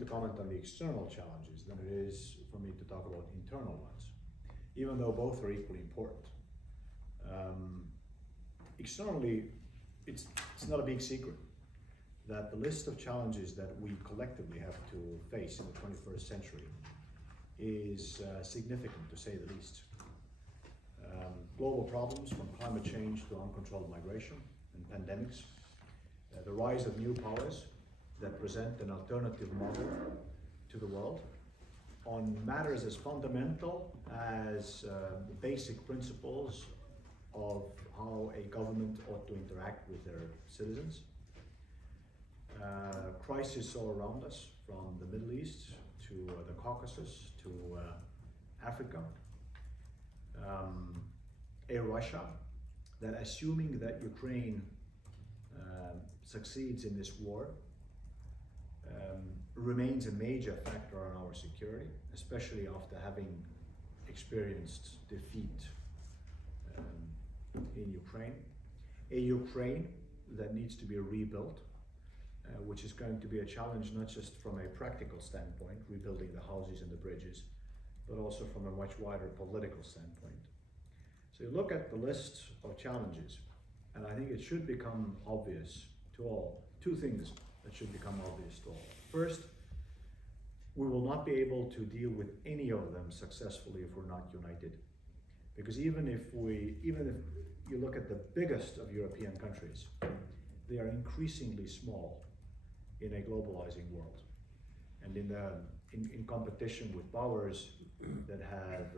to comment on the external challenges than it is for me to talk about internal ones, even though both are equally important. Externally, it's not a big secret that the list of challenges that we collectively have to face in the 21st century is significant, to say the least. Global problems from climate change to uncontrolled migration and pandemics, the rise of new powers that present an alternative model to the world on matters as fundamental as the basic principles of how a government ought to interact with their citizens. Crises all around us, from the Middle East to the Caucasus to Africa. A Russia that, assuming that Ukraine succeeds in this war, remains a major factor on our security, especially after having experienced defeat in Ukraine. A Ukraine that needs to be rebuilt, which is going to be a challenge not just from a practical standpoint, rebuilding the houses and the bridges, but also from a much wider political standpoint. So you look at the list of challenges, and I think it should become obvious to all. Two things that should become obvious to all. First, we will not be able to deal with any of them successfully if we're not united. Because even if you look at the biggest of European countries, they are increasingly small in a globalizing world, and in competition with powers that have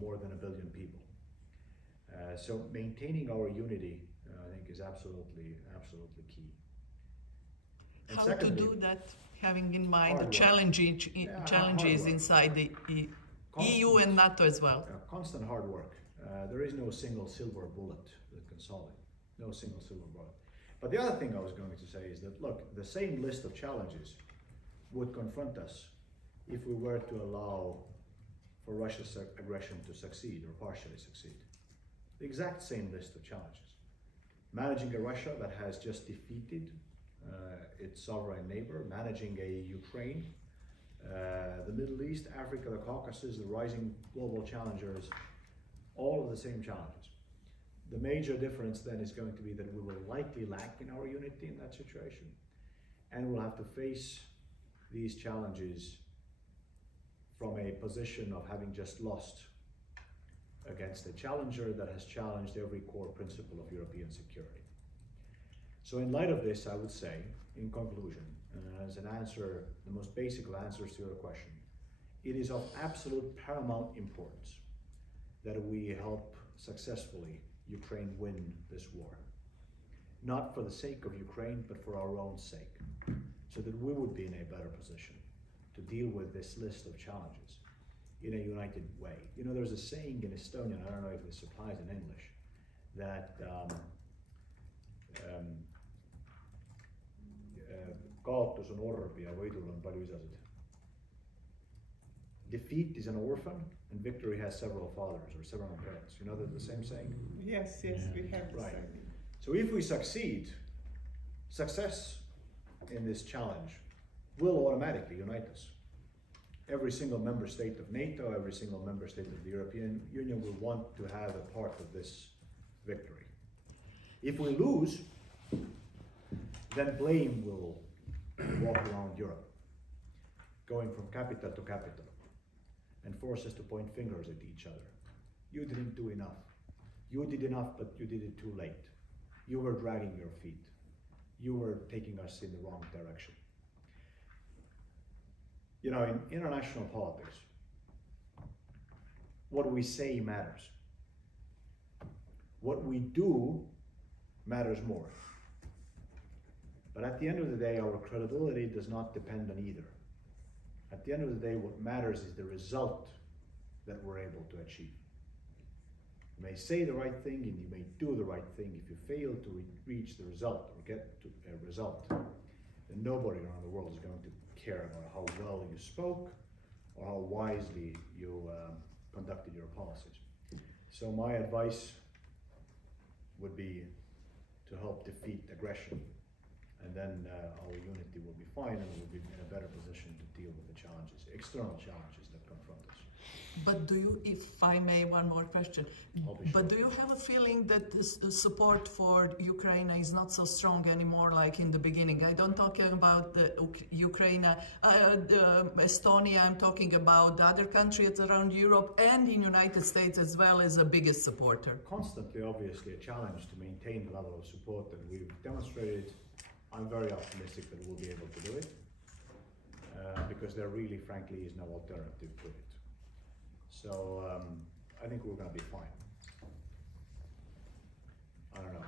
more than 1 billion people. So maintaining our unity, I think, is absolutely key. And how secondly, to do that, having in mind the challenges inside the EU and NATO as well? Constant hard work. There is no single silver bullet that can solve it. No single silver bullet. But the other thing I was going to say is that, look, the same list of challenges would confront us if we were to allow for Russia's aggression to succeed or partially succeed. The exact same list of challenges. Managing a Russia that has just defeated its sovereign neighbor, managing a Ukraine, the Middle East, Africa, the Caucasus, the rising global challengers, all of the same challenges. The major difference then is going to be that we will likely lack in our unity in that situation, and we'll have to face these challenges from a position of having just lost against a challenger that has challenged every core principle of European security. So in light of this, I would say, in conclusion, as an answer, the most basic answers to your question, it is of absolute paramount importance that we help successfully Ukraine win this war. Not for the sake of Ukraine, but for our own sake, so that we would be in a better position to deal with this list of challenges in a united way. You know, there's a saying in Estonian, I don't know if this applies in English, that kaotus on orb ja võidul on palju isasid. Defeat is an orphan and victory has several fathers or several parents. You know the same saying? Yes, we have the same. So if we succeed, success in this challenge will automatically unite us. Every single member state of NATO, every single member state of the European Union will want to have a part of this victory. If we lose, then blame will walk around Europe, going from capital to capital, and force us to point fingers at each other. You didn't do enough. You did enough, but you did it too late. You were dragging your feet. You were taking us in the wrong direction. You know, in international politics, what we say matters. What we do matters more. But at the end of the day, our credibility does not depend on either. At the end of the day, what matters is the result that we're able to achieve. You may say the right thing and you may do the right thing. If you fail to reach the result or get to a result, then nobody around the world is going to care about how well you spoke or how wisely you conducted your policies. So my advice would be to help defeat aggression and then our unity will be fine, and we'll be in a better position to deal with the challenges, external challenges that confront us. But do you, if I may, one more question, but do you have a feeling that this support for Ukraine is not so strong anymore like in the beginning? I don't talking about the Ukraine, Estonia, I'm talking about the other countries around Europe and in United States as well as the biggest supporter. Constantly, obviously, a challenge to maintain the level of support that we've demonstrated. I'm very optimistic that we'll be able to do it, because there really, frankly, is no alternative to it. So I think we're going to be fine. I don't know.